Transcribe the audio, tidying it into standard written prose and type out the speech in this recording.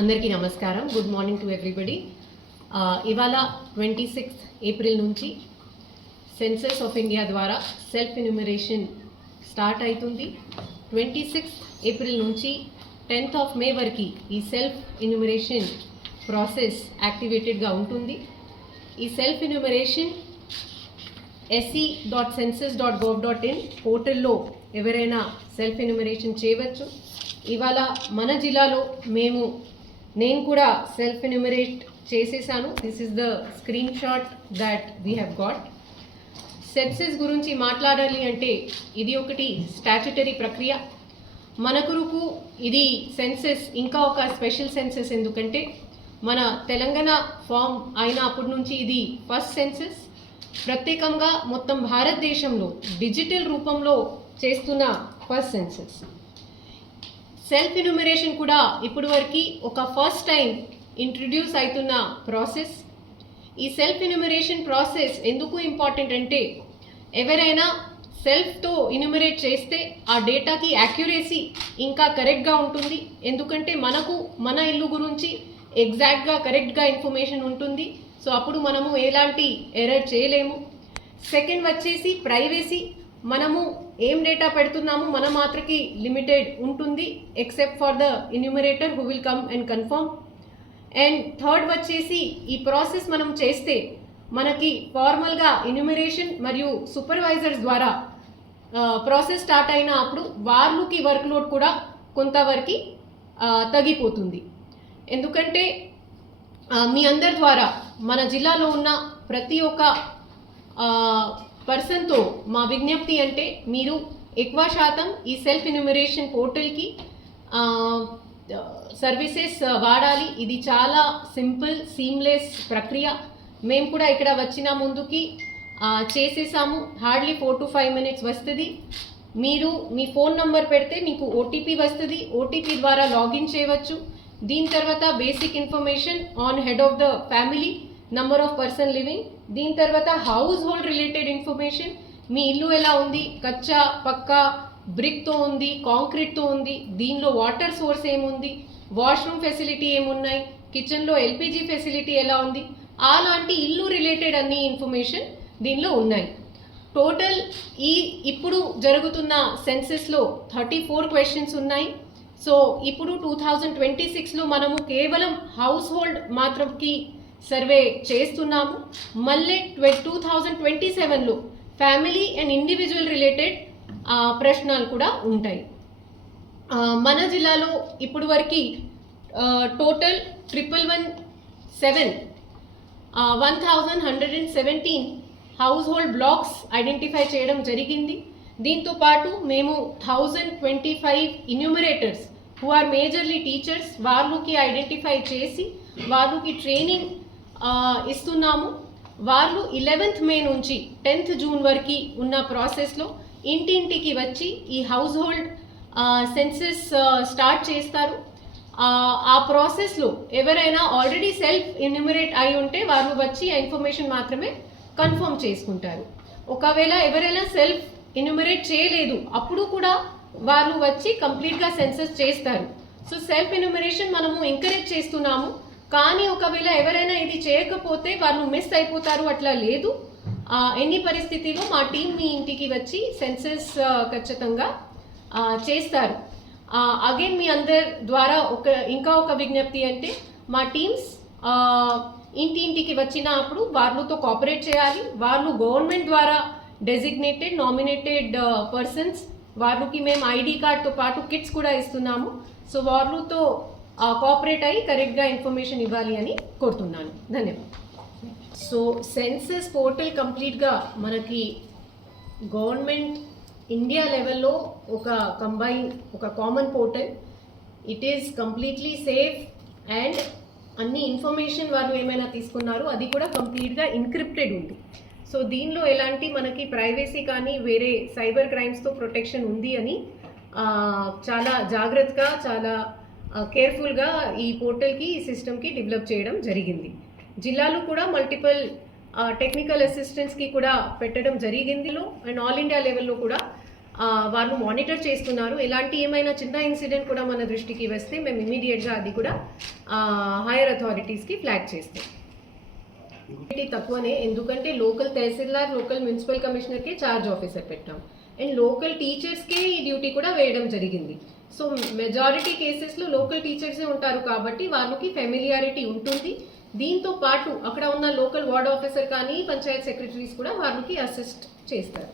అందరికీ నమస్కారం. Good morning to everybody. ఇవాళ 26 ఏప్రిల్ నుంచి సెన్సస్ ఆఫ్ ఇండియా ద్వారా సెల్ఫ్ ఎన్యూమరేషన్ స్టార్ట్ అవుతుంది. 26 ఏప్రిల్ నుంచి 10th ఆఫ్ మే వరకు ఈ సెల్ఫ్ ఎన్యూమరేషన్ ప్రాసెస్ యాక్టివేటెడ్గా ఉంటుంది. ఈ సెల్ఫ్ ఎన్యూమరేషన్ se.census.gov.in పోర్టల్లో ఎవరైనా సెల్ఫ్ ఎన్యూమరేషన్ చేయవచ్చు. ఇవాళ మన జిల్లాలో నేను కూడా సెల్ఫ్ ఎన్యూమరేట్ చేసేసాను. This is the screen shot that we have got. Census గురించి మాట్లాడాలి అంటే ఇది ఒకటి స్టాట్యుటరీ ప్రక్రియ. మన కొరకు ఇది సెన్సస్ ఇంకా ఒక స్పెషల్ సెన్సస్. ఎందుకంటే మన తెలంగాణ ఫామ్ అయిన అప్పటి నుంచి ఇది ఫస్ట్ సెన్సస్. ప్రత్యేకంగా మొత్తం భారతదేశంలో డిజిటల్ రూపంలో చేస్తున్న ఫస్ట్ సెన్సస్. సెల్ఫ్ ఎన్యూమరేషన్ కూడా ఇప్పుడు వరకు ఒక ఫస్ట్ టైం ఇంట్రడ్యూస్ అవుతున్న ప్రాసెస్. ఈ సెల్ఫ్ ఎన్యూమరేషన్ ప్రాసెస్ ఎందుకు ఇంపార్టెంట్ అంటే ఎవరైనా సెల్ఫ్తో ఎన్యూమరేట్ చేస్తే ఆ డేటాకి యాక్యురసీ ఇంకా కరెక్ట్గా ఉంటుంది. ఎందుకంటే మనకు మన ఇల్లు గురించి ఎగ్జాక్ట్గా కరెక్ట్గా ఇన్ఫర్మేషన్ ఉంటుంది. సో అప్పుడు మనము ఎలాంటి ఎర్రర్ చేయలేము. సెకండ్ వచ్చేసి ప్రైవసీ. మనము ఏం డేటా పెడుతున్నాము మన మాత్రకి లిమిటెడ్ ఉంటుంది, except for the enumerator who will come and confirm. And third వచ్చేసి ఈ ప్రాసెస్ మనం చేస్తే మనకి ఫార్మల్గా ఎన్యూమరేషన్ మరియు సూపర్వైజర్స్ ద్వారా ప్రాసెస్ స్టార్ట్ అయిన అప్పుడు వాళ్ళకి వర్క్ లోడ్ కూడా కొంతవరకు తగ్గిపోతుంది. ఎందుకంటే మీ అందరి ద్వారా మన జిల్లాలో ఉన్న ప్రతి ఒక్క పర్సన్తో మా విజ్ఞప్తి అంటే మీరు ఎక్కువ శాతం ఈ సెల్ఫ్ ఎన్యూమరేషన్ పోర్టల్కి సర్వీసెస్ వాడాలి. ఇది చాలా సింపుల్ సీమ్లెస్ ప్రక్రియ. మేము కూడా ఇక్కడ వచ్చిన ముందుకి చేసేసాము. హార్డ్లీ 4 to 5 minutes వస్తుంది. మీరు మీ ఫోన్ నంబర్ పెడితే మీకు ఓటీపీ వస్తుంది. ఓటీపీ ద్వారా లాగిన్ చేయవచ్చు. దీని తర్వాత basic information on head of the family, number of person living. దీని తర్వాత హౌస్ హోల్డ్ రిలేటెడ్ ఇన్ఫర్మేషన్. మీ ఇల్లు ఎలా ఉంది, కచ్చా పక్కా బ్రిక్తో ఉంది, కాంక్రీట్తో ఉంది, దీనిలో వాటర్ సోర్స్ ఏముంది, వాష్రూమ్ ఫెసిలిటీ ఏమున్నాయి, కిచెన్లో ఎల్పిజి ఫెసిలిటీ ఎలా ఉంది, అలాంటి ఇల్లు రిలేటెడ్ అన్ని ఇన్ఫర్మేషన్ దీనిలో ఉన్నాయి. టోటల్ ఇప్పుడు జరుగుతున్న సెన్సెస్లో 34 క్వశ్చన్స్ ఉన్నాయి. సో ఇప్పుడు 2026లో మనము కేవలం హౌస్ హోల్డ్ మాత్రంకి సర్వే చేస్తున్నాము. మళ్ళీ 2027లో ఫ్యామిలీ అండ్ ఇండివిజువల్ రిలేటెడ్ ప్రశ్నలు కూడా ఉంటాయి. మన జిల్లాలో ఇప్పుడు వరకు total 1117 household blocks identify చేయడం జరిగింది. దీంతో పాటు మేము 1025 enumerators who are majorly teachers వాళ్ళకి ఐడెంటిఫై చేసి వాళ్ళకి ట్రైనింగ్ ఇస్తున్నాము. వాళ్ళు 11th మే నుంచి 10th జూన్ వరకు ఉన్న ప్రాసెస్లో ఇంటింటికి వచ్చి ఈ హౌస్ హోల్డ్ సెన్సస్ స్టార్ట్ చేస్తారు. ఆ ప్రాసెస్లో ఎవరైనా ఆల్రెడీ సెల్ఫ్ ఎన్యూమరేట్ అయి ఉంటే వాళ్ళు వచ్చి ఆ ఇన్ఫర్మేషన్ మాత్రమే కన్ఫర్మ్ చేసుకుంటారు. ఒకవేళ ఎవరైనా సెల్ఫ్ ఎన్యూమరేట్ చేయలేదు అప్పుడు కూడా వాళ్ళు వచ్చి కంప్లీట్గా సెన్సస్ చేస్తారు. సో సెల్ఫ్ ఎన్యూమరేషన్ మనము ఎంకరేజ్ చేస్తున్నాము. కానీ ఒకవేళ ఎవరైనా ఇది చేయకపోతే వాళ్ళు మిస్ అయిపోతారు, అట్లా లేదు. ఎన్ని పరిస్థితిలో మా టీం మీ ఇంటికి వచ్చి సెన్సస్ ఖచ్చితంగా చేస్తారు. అగైన్ మీ అందరి ద్వారా ఇంకా ఒక విజ్ఞప్తి అంటే మా టీమ్స్ ఇంటింటికి వచ్చినప్పుడు వాళ్ళతో కోఆపరేట్ చేయాలి. వాళ్ళు గవర్నమెంట్ ద్వారా డెసిగ్నేటెడ్ నామినేటెడ్ పర్సన్స్, వాళ్ళకి మేము ఐడి కార్డ్తో పాటు కిట్స్ కూడా ఇస్తున్నాము. సో వాళ్ళతో కోఆపరేట్ అయ్యి కరెక్ట్గా ఇన్ఫర్మేషన్ ఇవ్వాలి అని కోరుతున్నాను. ధన్యవాదాలు. సో సెన్సస్ పోర్టల్ కంప్లీట్గా మనకి గవర్నమెంట్ ఇండియా లెవెల్లో ఒక common portal. It is completely safe and అన్ని ఇన్ఫర్మేషన్ వాళ్ళు ఏమైనా తీసుకున్నారో అది కూడా కంప్లీట్గా ఎన్క్రిప్టెడ్ ఉంది. సో దీనిలో ఎలాంటి మనకి ప్రైవసీ కానీ వేరే సైబర్ క్రైమ్స్తో ప్రొటెక్షన్ ఉంది అని చాలా జాగ్రత్తగా చాలా కేర్ఫుల్గా ఈ పోర్టల్కి ఈ సిస్టమ్కి డెవలప్ చేయడం జరిగింది. జిల్లాలో కూడా మల్టిపుల్ టెక్నికల్ అసిస్టెంట్స్కి కూడా పెట్టడం జరిగింది. అండ్ ఆల్ ఇండియా లెవెల్లో కూడా వాళ్ళు మానిటర్ చేస్తున్నారు. ఎలాంటి ఏమైనా చిన్న ఇన్సిడెంట్ కూడా మన దృష్టికి వస్తే మేము ఇమీడియట్గా అది కూడా హైయర్ అథారిటీస్కి ఫ్లాగ్ చేస్తాం. తక్కువనే, ఎందుకంటే లోకల్ తహసీల్దార్, లోకల్ మున్సిపల్ కమిషనర్కే చార్జ్ ఆఫీసర్ పెట్టాం అండ్ లోకల్ టీచర్స్కే ఈ డ్యూటీ కూడా వేయడం జరిగింది. సో మెజారిటీ కేసెస్లో లోకల్ టీచర్సే ఉంటారు కాబట్టి వాళ్ళకి ఫెమిలియారిటీ ఉంటుంది. దీంతో పాటు అక్కడ ఉన్న లోకల్ వార్డ్ ఆఫీసర్ కానీ పంచాయత్ సెక్రటరీస్ కూడా వాళ్ళకి అసిస్ట్ చేస్తారు.